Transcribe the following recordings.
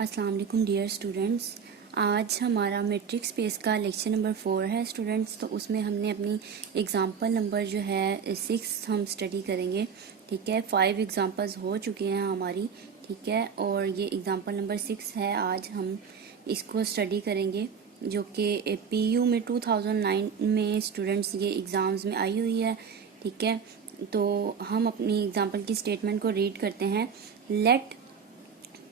अस्सलाम वालेकुम dear students. आज हमारा मैट्रिक्स स्पेस का लेक्चर नंबर 4 है स्टूडेंट्स। तो उसमें हमने अपनी एग्ज़ाम्पल नंबर जो है 6 हम स्टडी करेंगे। ठीक है, 5 एग्ज़ाम्पल्स हो चुके हैं हमारी। ठीक है, और ये एग्ज़ाम्पल नंबर 6 है। आज हम इसको स्टडी करेंगे जो कि PU में 2009 में स्टूडेंट्स ये एग्ज़ाम्स में आई हुई है। ठीक है, तो हम अपनी एग्ज़ाम्पल की स्टेटमेंट को रीड करते हैं। लेट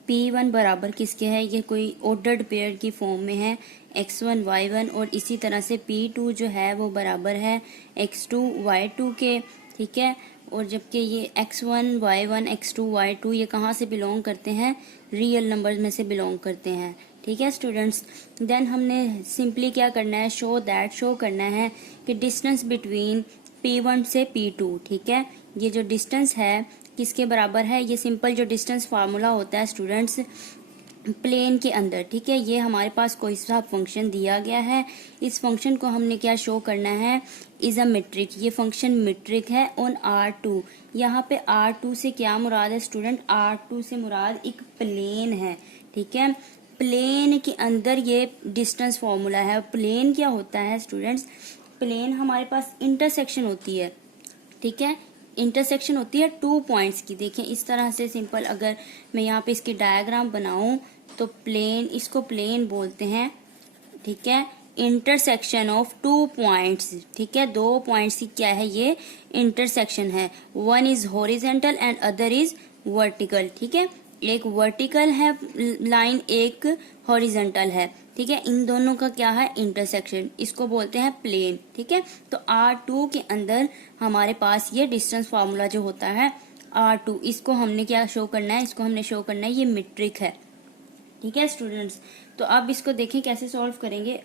P1 बराबर किसके है, ये कोई ऑर्डर्ड पेयर की फॉर्म में है, X1 Y1, और इसी तरह से P2 जो है वो बराबर है X2 Y2 के। ठीक है, और जबकि ये X1 Y1 X2 Y2 ये कहाँ से बिलोंग करते हैं, रियल नंबर्स में से बिलोंग करते हैं। ठीक है स्टूडेंट्स, देन हमने सिंपली क्या करना है, शो करना है कि डिस्टेंस बिटवीन P1 से P2। ठीक है, ये जो डिस्टेंस है किसके बराबर है, ये सिंपल जो डिस्टेंस फार्मूला होता है स्टूडेंट्स प्लेन के अंदर। ठीक है, ये हमारे पास कोई सा फंक्शन दिया गया है, इस फंक्शन को हमने क्या शो करना है, इज अ मेट्रिक। ये फंक्शन मेट्रिक है ऑन R2। यहाँ पे R2 से क्या मुराद है स्टूडेंट, R2 से मुराद एक प्लेन है। ठीक है, प्लेन के अंदर ये डिस्टेंस फॉर्मूला है। प्लेन क्या होता है स्टूडेंट्स, प्लेन हमारे पास इंटरसेक्शन होती है। ठीक है, इंटरसेक्शन होती है 2 पॉइंट्स की। देखें इस तरह से सिंपल, अगर मैं यहाँ पे इसकी डायग्राम बनाऊं तो प्लेन, इसको प्लेन बोलते हैं। ठीक है, इंटरसेक्शन ऑफ 2 पॉइंट्स। ठीक है, 2 पॉइंट्स की क्या है, ये इंटरसेक्शन है। One is horizontal and other is vertical. ठीक है, एक वर्टिकल है लाइन, एक हॉरिजेंटल है। ठीक है, इन दोनों का क्या है, इंटरसेक्शन, इसको बोलते हैं प्लेन। ठीक है, तो R2 के अंदर हमारे पास ये डिस्टेंस फार्मूला जो होता है R2, इसको हमने क्या शो करना है, इसको हमने शो करना है ये मीट्रिक है। ठीक है स्टूडेंट्स, तो अब इसको देखें कैसे सॉल्व करेंगे।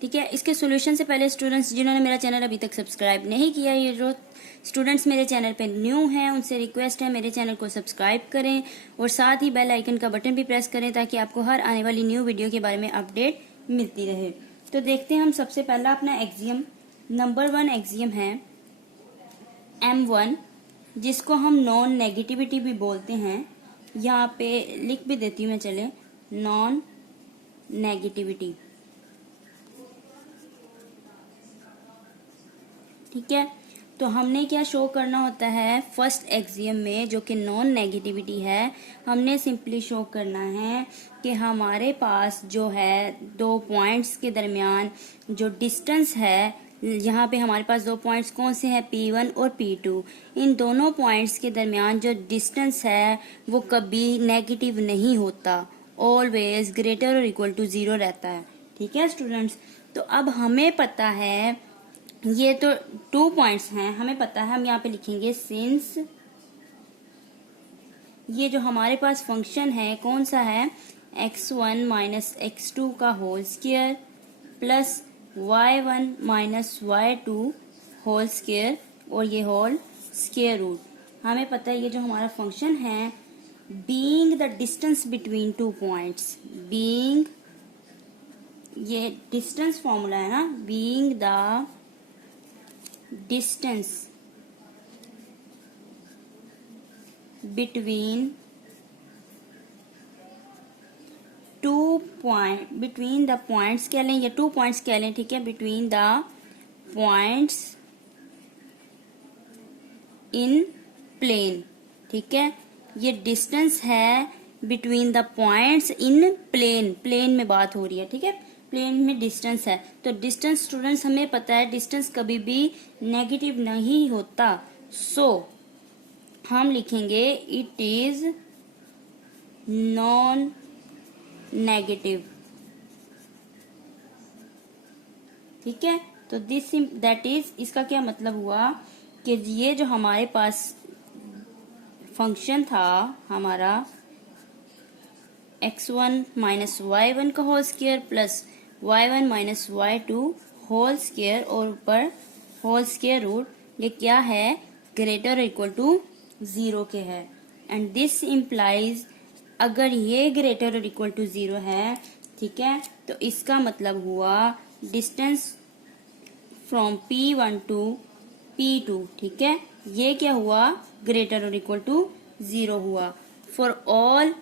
ठीक है, इसके सॉल्यूशन से पहले स्टूडेंट्स जिन्होंने मेरा चैनल अभी तक सब्सक्राइब नहीं किया, ये जो स्टूडेंट्स मेरे चैनल पे न्यू हैं उनसे रिक्वेस्ट है मेरे चैनल को सब्सक्राइब करें और साथ ही बेल आइकन का बटन भी प्रेस करें ताकि आपको हर आने वाली न्यू वीडियो के बारे में अपडेट मिलती रहे। तो देखते हैं हम सबसे पहला अपना एक्सियम। नंबर 1 एक्सियम है M1, जिसको हम नॉन नेगेटिविटी भी बोलते हैं। यहाँ पे लिख भी देती हूँ मैं, चले, नॉन नेगेटिविटी। ठीक है, तो हमने क्या शो करना होता है फर्स्ट एक्सियम में, जो कि नॉन नेगेटिविटी है, हमने सिंपली शो करना है कि हमारे पास जो है 2 पॉइंट्स के दरमियान जो डिस्टेंस है, यहाँ पे हमारे पास 2 पॉइंट्स कौन से हैं, P1 और P2। इन दोनों पॉइंट्स के दरमियान जो डिस्टेंस है वो कभी नेगेटिव नहीं होता, ऑलवेज ग्रेटर और इक्वल टू 0 रहता है। ठीक है स्टूडेंट्स, तो अब हमें पता है ये तो 2 पॉइंट्स हैं, हमें पता है, हम यहाँ पे लिखेंगे सिंस ये जो हमारे पास फंक्शन है कौन सा है, x1 माइनस x2 का whole square plus y1 minus y2 whole square और ये होल स्क्वायर रूट। हमें पता है ये जो हमारा फंक्शन है being the distance between 2 points, being, ये डिस्टेंस फॉर्मूला है ना, being the distance between 2 point, between the points कह लें या 2 पॉइंट्स कह लें। ठीक है, between the points in plane. ठीक है, ये डिस्टेंस है between the points in plane, plane में बात हो रही है। ठीक है, प्लेन में डिस्टेंस है, तो डिस्टेंस स्टूडेंट्स हमें पता है डिस्टेंस कभी भी नेगेटिव नहीं होता। सो हम लिखेंगे इट इज नॉन नेगेटिव। ठीक है, तो दिस दैट इज, इसका क्या मतलब हुआ कि ये जो हमारे पास फंक्शन था हमारा x1 माइनस y1 का whole square plus y1 minus y2 whole square और ऊपर होल स्क्वायर रूट, ये क्या है, ग्रेटर इक्वल टू 0 के है। एंड दिस इम्प्लाइज, अगर ये ग्रेटर और इक्वल टू 0 है, ठीक है, तो इसका मतलब हुआ distance from P1 to P2। ठीक है, ये क्या हुआ, ग्रेटर और इक्वल टू 0 हुआ फॉर ऑल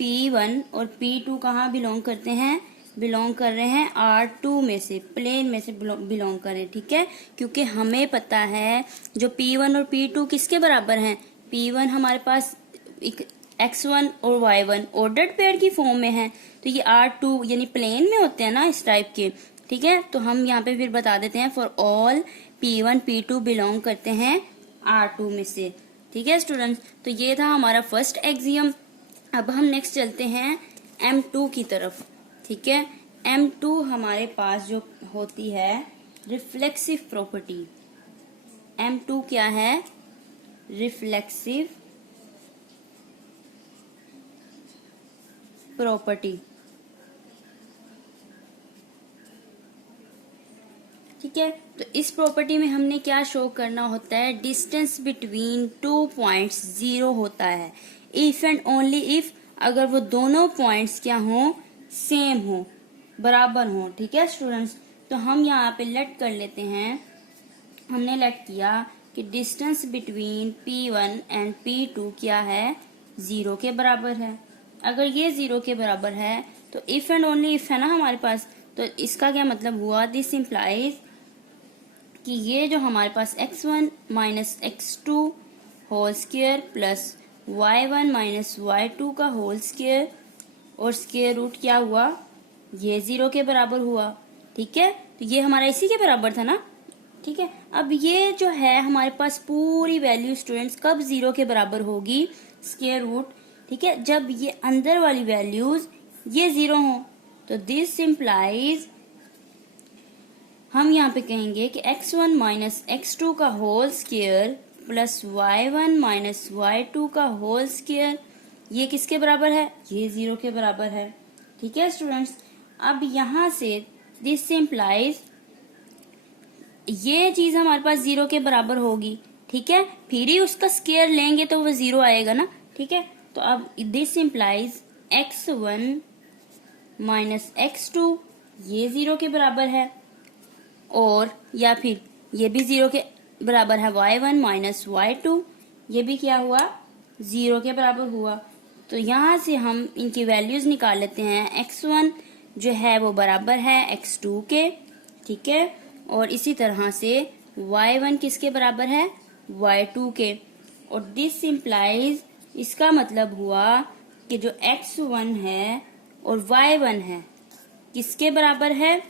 P1 और P2 कहाँ बिलोंग करते हैं, बिलोंग कर रहे हैं R2 में से, प्लेन में से बिलोंग कर रहे हैं, ठीक है। क्योंकि हमें पता है जो P1 और P2 किसके बराबर हैं, P1 हमारे पास एक X1 और Y1 ऑर्डर्ड पेयर की फॉर्म में है, तो ये R2 यानी प्लेन में होते हैं ना इस टाइप के, ठीक है। तो हम यहाँ पे फिर बता देते हैं for all P1 P2 belong करते हैं R2 में से, ठीक है स्टूडेंट्स। तो ये था हमारा फर्स्ट एक्सियम। अब हम नेक्स्ट चलते हैं M2 की तरफ, ठीक है। M2 हमारे पास जो होती है रिफ्लेक्सिव प्रॉपर्टी, M2 क्या है, रिफ्लेक्सिव प्रॉपर्टी, ठीक है। तो इस प्रॉपर्टी में हमने क्या शो करना होता है, डिस्टेंस बिटवीन 2 पॉइंट्स 0 होता है इफ एंड ओनली इफ, अगर वो दोनों पॉइंट्स क्या हो, सेम हो, बराबर हो, ठीक है स्टूडेंट्स। तो हम यहाँ पे लेट कर लेते हैं, हमने लेट किया कि distance between P1 and P2 क्या है, 0 के बराबर है। अगर ये 0 के बराबर है तो इफ एंड ओनली इफ है ना हमारे पास, तो इसका क्या मतलब हुआ, दिस इम्प्लाइज कि ये जो हमारे पास x1 minus x2 whole square plus y1 minus y2 का होल स्क्वायर और स्क्वायर रूट क्या हुआ, ये 0 के बराबर हुआ, ठीक है। तो ये हमारा इसी के बराबर था ना, ठीक है। अब ये जो है हमारे पास पूरी वैल्यू स्टूडेंट्स कब 0 के बराबर होगी, स्क्वायर रूट, ठीक है, जब ये अंदर वाली वैल्यूज ये 0 हो। तो दिस इम्प्लाइज हम यहाँ पे कहेंगे कि x1 माइनस x2 का whole square plus y1 minus y2 का होल स्क्वायर ये किसके बराबर है, ये 0 के बराबर है, ठीक है स्टूडेंट्स। अब यहाँ से दिस इम्प्लाइज ये चीज हमारे पास 0 के बराबर होगी, ठीक है, फिर ही उसका स्क्वायर लेंगे तो वो 0 आएगा ना, ठीक है। तो अब this implies x1 minus x2 ये 0 के बराबर है, और या फिर ये भी 0 के बराबर है y1 माइनस y2, ये भी क्या हुआ, 0 के बराबर हुआ। तो यहाँ से हम इनकी वैल्यूज निकाल लेते हैं, x1 जो है वो बराबर है x2 के, ठीक है, और इसी तरह से y1 किसके बराबर है, y2 के, और दिस इम्प्लाइज इसका मतलब हुआ कि जो x1 है और y1 है किसके बराबर है,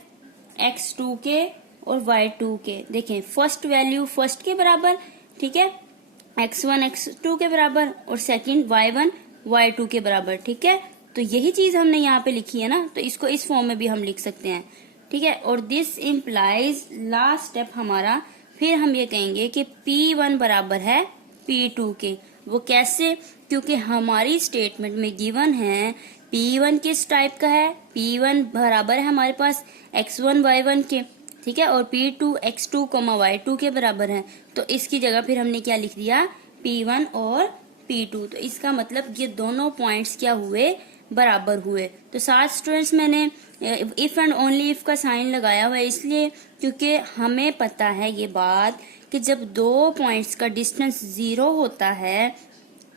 x2 के और y2 के। देखें फर्स्ट वैल्यू फर्स्ट के बराबर, ठीक है, x1 x2 के बराबर और सेकंड y1 y2 के बराबर, ठीक है। तो यही चीज हमने यहाँ पे लिखी है ना, तो इसको इस फॉर्म में भी हम लिख सकते हैं, ठीक है। और दिस इम्प्लाइज लास्ट स्टेप हमारा, फिर हम ये कहेंगे कि P1 बराबर है P2 के। वो कैसे, क्योंकि हमारी स्टेटमेंट में गिवन है P1 किस टाइप का है, P1 बराबर है हमारे पास x1 y1 के, ठीक है, और P2 x2 y2 के बराबर है। तो इसकी जगह फिर हमने क्या लिख दिया, P1 और P2। तो इसका मतलब ये दोनों पॉइंट्स क्या हुए, बराबर हुए। तो साथ स्टूडेंट्स मैंने इफ एंड ओनली इफ का साइन लगाया हुआ है इसलिए क्योंकि हमें पता है ये बात कि जब दो पॉइंट्स का डिस्टेंस 0 होता है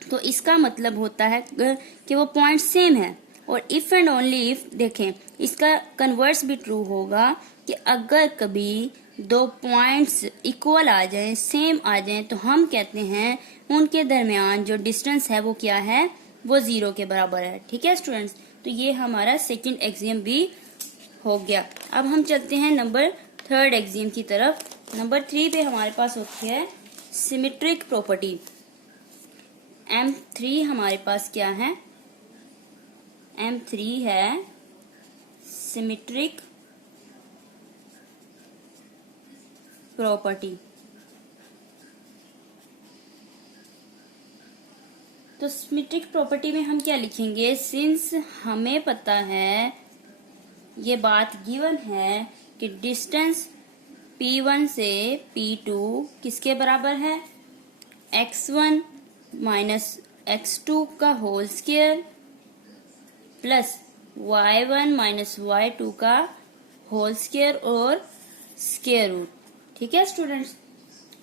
तो इसका मतलब होता है कि वो पॉइंट सेम है। और इफ एंड ओनली इफ देखें इसका कन्वर्स भी ट्रू होगा कि अगर कभी दो पॉइंट्स इक्वल आ जाएं, सेम आ जाएं, तो हम कहते हैं उनके दरमियान जो डिस्टेंस है वो क्या है, वो 0 के बराबर है, ठीक है स्टूडेंट्स। तो ये हमारा सेकंड एक्सियम भी हो गया। अब हम चलते हैं नंबर थर्ड एक्सियम की तरफ। नंबर 3 पे हमारे पास होती है सिमेट्रिक प्रॉपर्टी। M3 हमारे पास क्या है, M3 है सिमेट्रिक प्रॉपर्टी। तो सिमेट्रिक प्रॉपर्टी में हम क्या लिखेंगे, सिंस हमें पता है ये बात गिवन है कि डिस्टेंस P1 से P2 किसके बराबर है, x1 माइनस x2 का whole square plus y1 minus y2 का होल स्क्वायर और स्क्वायर रूट, ठीक है स्टूडेंट्स।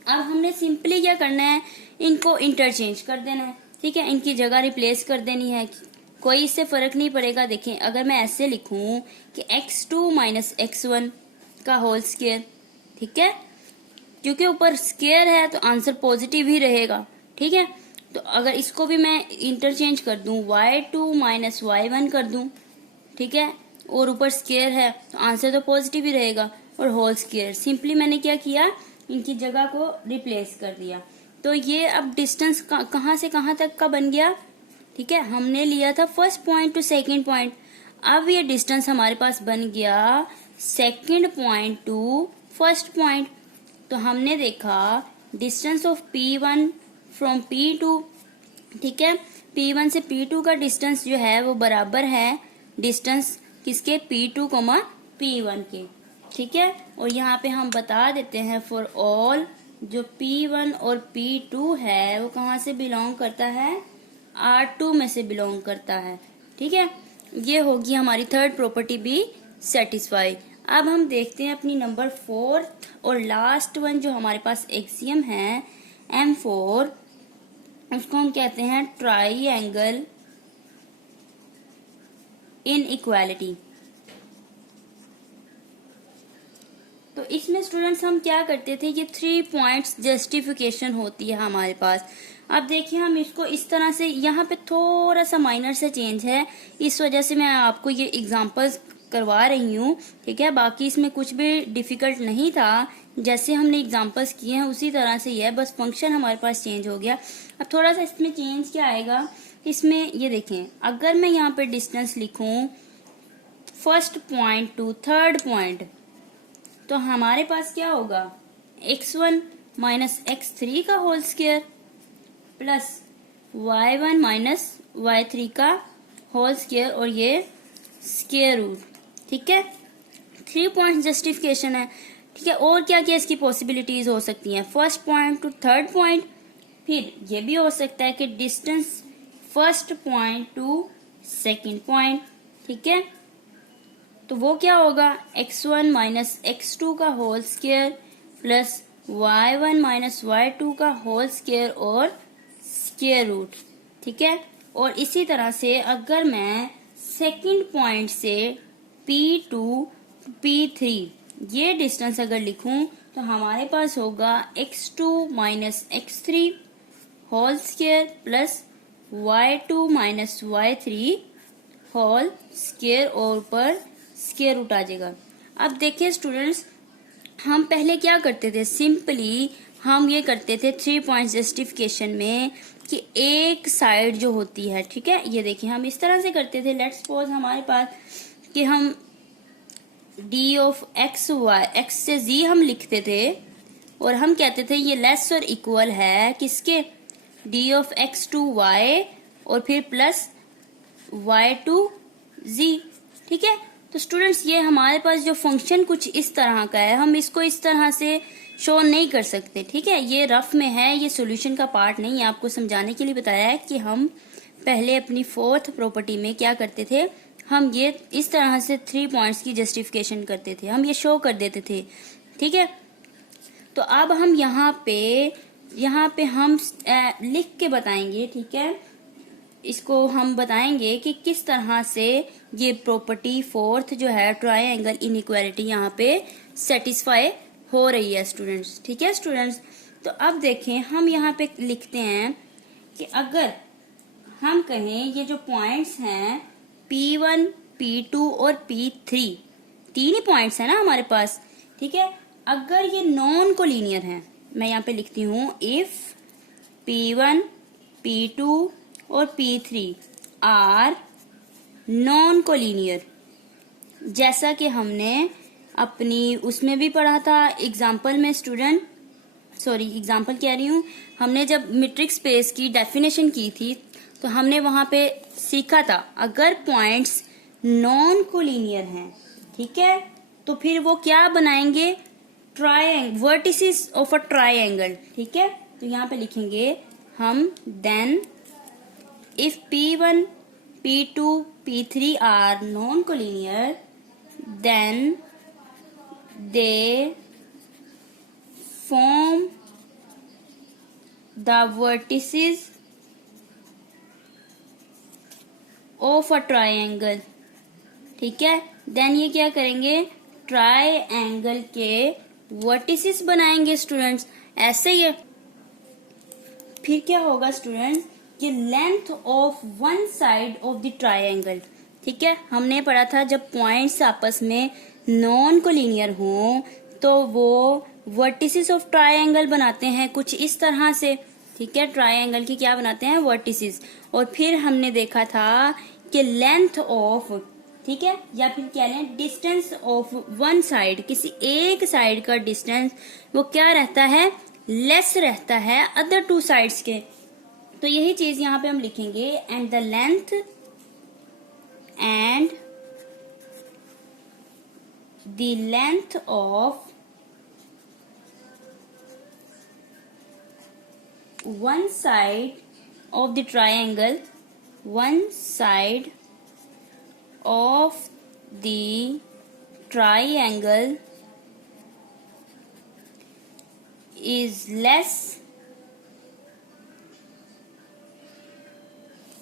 अब हमने सिंपली क्या करना है, इनको इंटरचेंज कर देना है, ठीक है, इनकी जगह रिप्लेस कर देनी है, कोई इससे फर्क नहीं पड़ेगा। देखें अगर मैं ऐसे लिखूं कि x2 माइनस x1 का होल स्क्वायर, ठीक है, क्योंकि ऊपर स्क्वायर है तो आंसर पॉजिटिव ही रहेगा, ठीक है। तो अगर इसको भी मैं इंटरचेंज कर दूं, y2 माइनस y1 कर दूं, ठीक है, और ऊपर स्क्वायर है तो आंसर तो पॉजिटिव ही रहेगा, और होल स्क्वायर। सिंपली मैंने क्या किया, इनकी जगह को रिप्लेस कर दिया। तो ये अब डिस्टेंस कहाँ से कहाँ तक का बन गया, ठीक है। हमने लिया था first point two second point, अब ये डिस्टेंस हमारे पास बन गया second point two first point. तो हमने देखा distance of P1 from P2, ठीक है, P1 से P2 का डिस्टेंस जो है वो बराबर है डिस्टेंस किसके, P2 P1 के, ठीक है। और यहाँ पे हम बता देते हैं फॉर ऑल, जो P1 और P2 है वो कहाँ से बिलोंग करता है, R2 में से बिलोंग करता है, ठीक है। ये होगी हमारी थर्ड प्रॉपर्टी भी सेटिस्फाई। अब हम देखते हैं अपनी नंबर 4 और लास्ट वन जो हमारे पास एक्सियम है M4, उसको हम कहते हैं ट्राइएंगल इनइक्वालिटी। तो इसमें स्टूडेंट्स हम क्या करते थे, ये 3 पॉइंट्स जस्टिफिकेशन होती है हमारे पास। अब देखिए हम इसको इस तरह से, यहाँ पे थोड़ा सा माइनर से चेंज है, इस वजह से मैं आपको ये एग्जांपल्स करवा रही हूँ, ठीक है। बाकी इसमें कुछ भी डिफिकल्ट नहीं था, जैसे हमने एग्जांपल्स किए हैं उसी तरह से ही है, बस फंक्शन हमारे पास चेंज हो गया। अब थोड़ा सा इसमें चेंज क्या आएगा, इसमें ये देखें, अगर मैं यहाँ पे डिस्टेंस लिखूं first point two third point, तो हमारे पास क्या होगा, x1 माइनस x3 का whole square plus y1 minus y3 का होल स्क्वायर, और ये स्क्वायर रूट, ठीक है। 3 पॉइंट जस्टिफिकेशन है, ठीक है। और क्या क्या इसकी पॉसिबिलिटीज हो सकती हैं, first point two third point, फिर ये भी हो सकता है कि distance first point two second point, ठीक है। तो वो क्या होगा, x1 माइनस x2 का whole square plus y1 minus y2 का होल स्क्वायर और स्क्वायर रूट, ठीक है। और इसी तरह से अगर मैं सेकंड पॉइंट से P2 P3 ये डिस्टेंस अगर लिखूं, तो हमारे पास होगा x2 minus x3 whole square plus y2 minus y3 whole square, और ऊपर स्क्वायर रूट आ जाएगा। अब देखिए स्टूडेंट्स, हम पहले क्या करते थे, सिंपली हम ये करते थे 3 पॉइंट जस्टिफिकेशन में कि एक साइड जो होती है, ठीक है, ये देखिए हम इस तरह से करते थे। लेट्स सपोज हमारे पास कि हम d of x y, x से z हम लिखते थे और हम कहते थे ये लेस और इक्वल है किसके, d of x to y और फिर प्लस y टू z, ठीक है। तो स्टूडेंट्स ये हमारे पास जो फंक्शन कुछ इस तरह का है, हम इसको इस तरह से शो नहीं कर सकते, ठीक है। ये रफ में है, ये सॉल्यूशन का पार्ट नहीं है, आपको समझाने के लिए बताया है कि हम पहले अपनी फोर्थ प्रॉपर्टी में क्या करते थे, हम ये इस तरह से 3 पॉइंट्स की जस्टिफिकेशन करते थे, हम ये शो कर देते थे, ठीक है। तो अब हम यहाँ पे हम लिख के बताएंगे, ठीक है, इसको हम बताएंगे कि किस तरह से ये प्रॉपर्टी फोर्थ जो है ट्रायंगल इनइक्वालिटी यहाँ पे सेटिस्फाई हो रही है स्टूडेंट्स, ठीक है स्टूडेंट्स। तो अब देखें हम यहाँ पे लिखते हैं कि अगर हम कहें ये जो पॉइंट्स हैं P1, P2 और P3, 3 ही पॉइंट्स हैं ना हमारे पास, ठीक है। अगर ये नॉन कोलिनियर हैं, मैं यहाँ पे लिखती हूँ इफ P1, P2 और P3 आर नॉन कोलिनियर, जैसा कि हमने अपनी उसमें भी पढ़ा था एग्जाम्पल में स्टूडेंट, एग्जाम्पल कह रही हूँ, हमने जब मीट्रिक स्पेस की डेफिनेशन की थी तो हमने वहां पे सीखा था अगर पॉइंट्स नॉन कोलिनियर हैं, ठीक है, तो फिर वो क्या बनाएंगे, triangle, vertices of a triangle, ठीक है। तो यहाँ पे लिखेंगे हम then if P1, P2, P3 are non-collinear, then they form the vertices of a triangle, ठीक है। देन ये क्या करेंगे, ट्रायंगल के वर्टिसेस बनाएंगे स्टूडेंट्स, ऐसे ही है। फिर क्या होगा स्टूडेंट्स कि length of one side of the triangle, ठीक है। हमने पढ़ा था जब पॉइंट्स आपस में नॉन कोलिनियर हो तो वो वर्टिसेस ऑफ ट्रायंगल बनाते हैं कुछ इस तरह से, ठीक है। ट्रायंगल की क्या बनाते हैं, वर्टिसेस। और फिर हमने देखा था कि लेंथ ऑफ, ठीक है, या फिर क्या लें, डिस्टेंस ऑफ वन साइड, किसी एक साइड का डिस्टेंस वो क्या रहता है, लेस रहता है अदर टू साइड्स के। तो यही चीज यहाँ पे हम लिखेंगे, and the length of one side of the triangle, one side of the triangle is less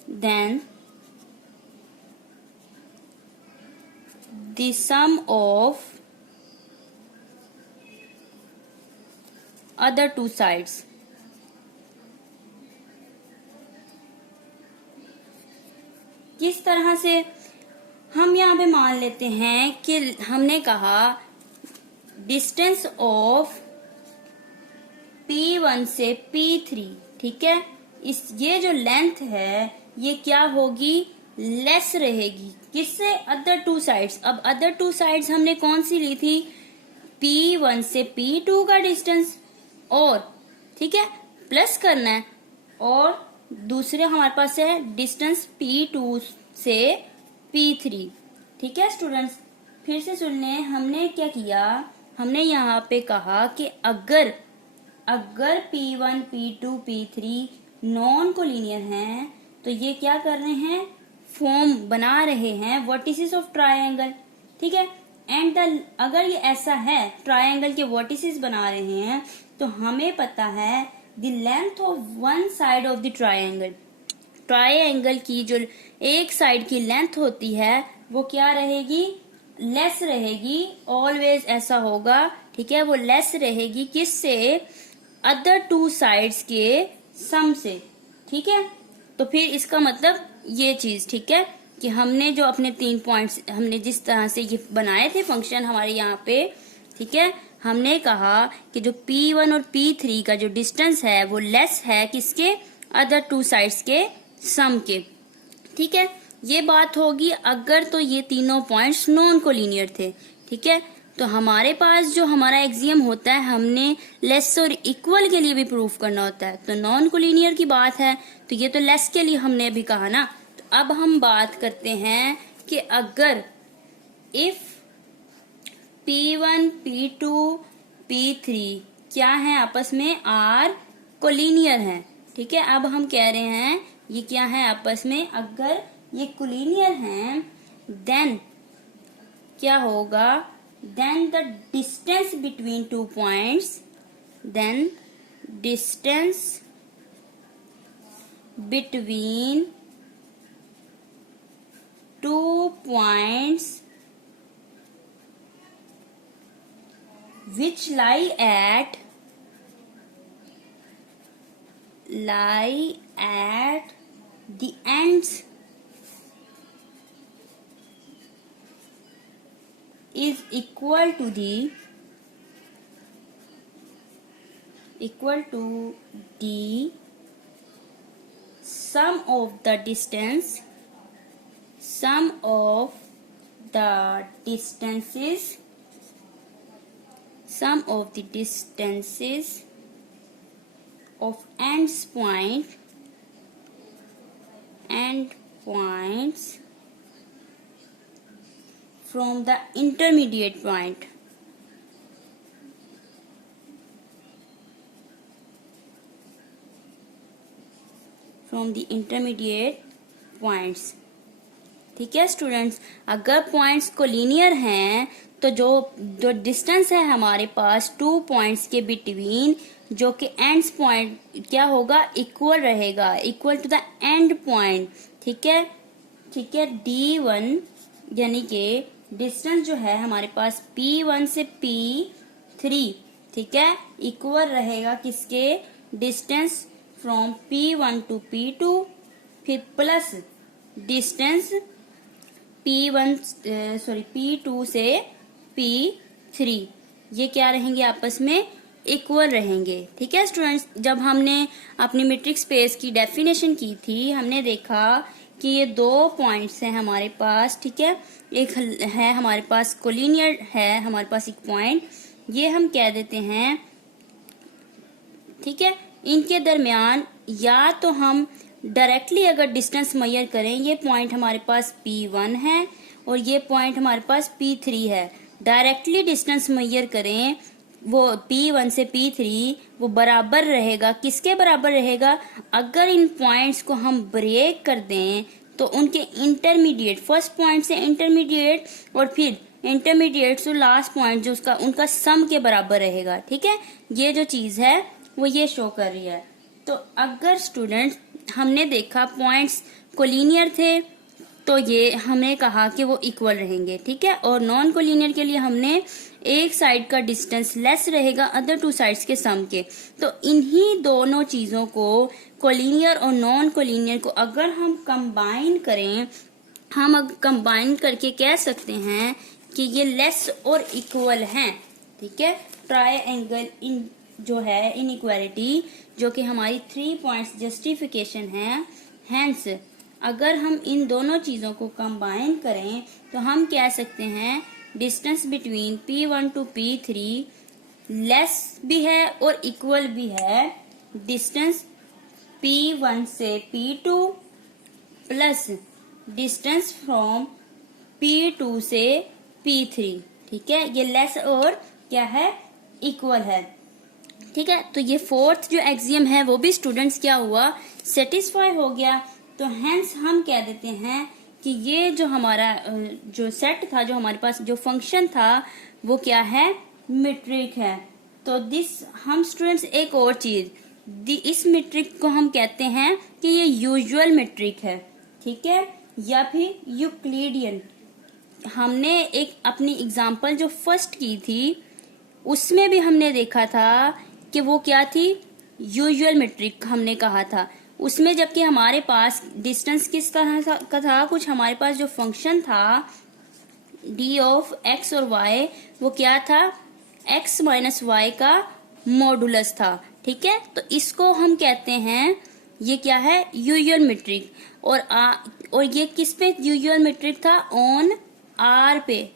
than the sum of other two sides। किस तरह से, हम यहाँ पे मान लेते हैं कि हमने कहा डिस्टेंस ऑफ P1 से P3, ठीक है, ये जो लेंथ है ये क्या होगी, लेस रहेगी, किससे, अदर टू साइड्स। अब अदर टू साइड्स हमने कौन सी ली थी, P1 से P2 का डिस्टेंस, और ठीक है प्लस करना है, और दूसरे हमारे पास है डिस्टेंस P2 से P3, ठीक है स्टूडेंट्स। फिर से सुन लें, हमने क्या किया, हमने यहाँ पे कहा कि अगर P1, P2, P3 non collinear हैं तो ये क्या कर रहे हैं, फॉर्म बना रहे हैं वर्टिसेस ऑफ ट्रायंगल, ठीक है। एंड अगर ये ऐसा है, ट्रायंगल के वर्टिसेस बना रहे हैं, तो हमें पता है the length of one side of the triangle, triangle की जो एक साइड की लेंथ होती है वो क्या रहेगी, लेस रहेगी, ऑलवेज ऐसा होगा, ठीक है। वो लेस रहेगी किससे, अदर टू साइड्स के सम से, ठीक है। तो फिर इसका मतलब ये चीज, ठीक है, कि हमने जो अपने 3 पॉइंट्स हमने जिस तरह से ये बनाए थे फंक्शन हमारे यहाँ पे, ठीक है, हमने कहा कि जो P1 और P3 का जो डिस्टेंस है वो लेस है किसके, अदर टू साइड्स के सम के, ठीक है। ये बात होगी अगर तो ये तीनों पॉइंट्स नॉन कोलिनियर थे, ठीक है। तो हमारे पास जो हमारा एक्सियम होता है, हमने लेस और इक्वल के लिए भी प्रूफ करना होता है, तो नॉन कोलिनियर की बात है, तो ये तो लेस के लिए हमने अभी कहा ना। तो अब हम बात करते हैं कि अगर इफ P1, P2, P3 क्या है, आपस में आर कोलिनियर है, ठीक है। अब हम कह रहे हैं ये क्या है आपस में, अगर ये कोलिनियर हैं देन क्या होगा, then the distance between two points, then distance between two points which lie at the ends is equal to the sum of the distances of end points from the intermediate point, points, ठीक है students. अगर points collinear हैं तो जो distance है हमारे पास 2 points के between, जो कि एंड्स पॉइंट क्या होगा, इक्वल रहेगा, equal to the end point, ठीक है। ठीक है, D1 यानी कि डिस्टेंस जो है हमारे पास P1 से P3, ठीक है, इक्वल रहेगा किसके, distance from P1 to P2, फिर प्लस डिस्टेंस P2 से P3, ये क्या रहेंगे, आपस में इक्वल रहेंगे। ठीक है स्टूडेंट्स, जब हमने अपनी मीट्रिक स्पेस की डेफिनेशन की थी, हमने देखा कि ये दो पॉइंट्स हैं हमारे पास, ठीक है, एक है हमारे पास कोलिनियर है हमारे पास एक पॉइंट, ये हम कह देते हैं, ठीक है, इनके दरमियान या तो हम डायरेक्टली अगर डिस्टेंस मेजर करें, ये पॉइंट हमारे पास P1 है और ये पॉइंट हमारे पास P3 है, डायरेक्टली डिस्टेंस मेजर करें वो P1 से P3, वो बराबर रहेगा, किसके बराबर रहेगा, अगर इन पॉइंट्स को हम ब्रेक कर दें तो उनके इंटरमीडिएट, फर्स्ट पॉइंट से इंटरमीडिएट और फिर इंटरमीडिएट से लास्ट पॉइंट जो उसका उनका सम के बराबर रहेगा। ठीक है, ये जो चीज है वो ये शो कर रही है। तो अगर स्टूडेंट हमने देखा पॉइंट्स कोलिनियर थे तो ये हमने कहा कि वो इक्वल रहेंगे, ठीक है, और नॉन कोलिनियर के लिए हमने एक साइड का डिस्टेंस लेस रहेगा अदर टू साइड्स के सम के। तो इन्हीं दोनों चीजों को, कोलिनियर और नॉन कोलिनियर को अगर हम कंबाइन करें, हम कंबाइन करके कह सकते हैं कि ये लेस और इक्वल हैं। ठीक है, ट्रायंगल इन जो है इनइक्वालिटी, जो कि हमारी 3 पॉइंट्स जस्टिफिकेशन है, हेंस अगर हम इन दोनों चीजों को कंबाइन करें तो हम कह सकते हैं distance between P1 to P3 less भी है और इक्वल भी है डिस्टेंस P1 से P2 plus distance from P2 से P3। ठीक है, ये लेस और क्या है, इक्वल है। ठीक है, तो ये फोर्थ जो एक्सियम है वो भी स्टूडेंट्स क्या हुआ, सेटिस्फाई हो गया। तो हेंस हम कह देते हैं कि ये जो हमारा जो सेट था, जो हमारे पास जो फंक्शन था वो क्या है, मीट्रिक है। तो दिस हम स्टूडेंट्स एक और चीज, इस मीट्रिक को हम कहते हैं कि ये यूजुअल मीट्रिक है, ठीक है, या फिर यूक्लिडियन। हमने एक अपनी एग्जांपल जो फर्स्ट की थी उसमें भी हमने देखा था कि वो क्या थी, यूजुअल मीट्रिक हमने कहा था। उसमें जबकि हमारे पास डिस्टेंस किस तरह का था, कुछ हमारे पास जो फंक्शन था डी ऑफ एक्स और वाई, वो क्या था, एक्स माइनस वाई का मॉडुलस था। ठीक है, तो इसको हम कहते हैं, ये क्या है, यूजुअल मीट्रिक। और ये किस पे यूजुअल मीट्रिक था, ऑन आर पे।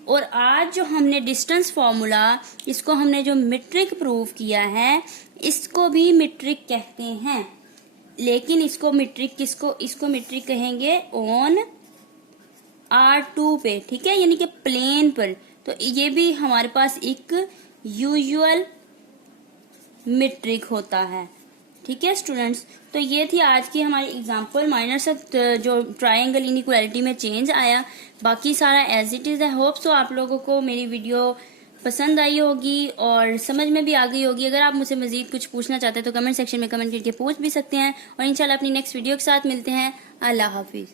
और आज जो हमने डिस्टेंस फॉर्मूला, इसको हमने जो मीट्रिक प्रूव किया है, इसको भी मीट्रिक कहते हैं, लेकिन इसको मीट्रिक कहेंगे ऑन R2 पे। ठीक है, यानी कि प्लेन पर। तो ये भी हमारे पास एक यूजुअल मीट्रिक होता है। ठीक है स्टूडेंट्स, तो ये थी आज की हमारी एग्जांपल, माइनर सा जो ट्रायंगल इनइक्वालिटी में चेंज आया, बाकी सारा एज इट इज है। होप सो आप लोगों को मेरी वीडियो पसंद आई होगी और समझ में भी आ गई होगी। अगर आप मुझसे मजीद कुछ पूछना चाहते हैं तो कमेंट सेक्शन में कमेंट करके पूछ भी सकते हैं, और इंशाल्लाह अपनी नेक्स्ट वीडियो के साथ मिलते हैं। अल्लाह हाफिज।